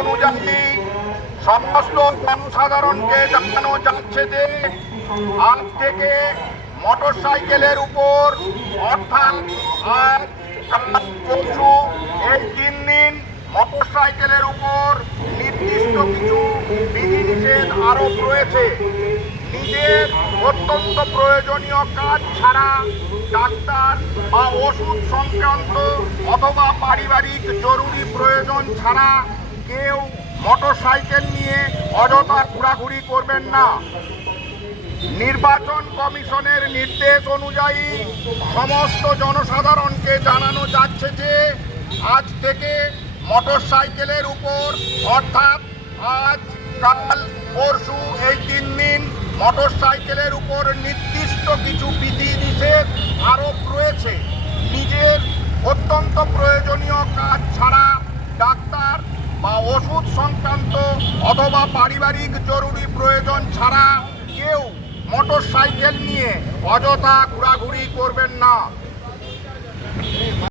অনুযায়ী সমস্ত জনসাধারণকে জানানো যাচ্ছে যে আজ থেকে মোটরসাইকেলের উপর অর্থাৎ আজ কাল পরশু এই 3 দিন মোটরসাইকেলের উপর নির্দিষ্ট কিছু বিধিনিষেধ আরোপ রয়েছে। নিজের অত্যন্ত প্রয়োজনীয় কাজ ছাড়া ডাক্তার বা ওষুধ সংক্রান্ত অথবা পারিবারিক জরুরি প্রয়োজন ছাড়া কেউ মোটরসাইকেল নিয়ে অযথা ঘোরাঘুরি করবেন না। নির্বাচন কমিশনের নির্দেশ অনুযায়ী সমস্ত জনসাধারণকে জানানো যাচ্ছে যে আজ থেকে মোটরসাইকেলের উপর অর্থাৎ আজ কাল পরশু এই 3 দিন মোটরসাইকেলের উপর নির্দিষ্ট কিছু বিধিনিষেধ আরোপ রয়েছে। নিজের অত্যন্ত প্রয়োজনীয় কাজ ছাড়া ডাক্তার বা ওষুধ সংক্রান্ত অথবা পারিবারিক জরুরি প্রয়োজন ছাড়া কেউ মোটরসাইকেল নিয়ে অযথা ঘোরাঘুরি করবেন না।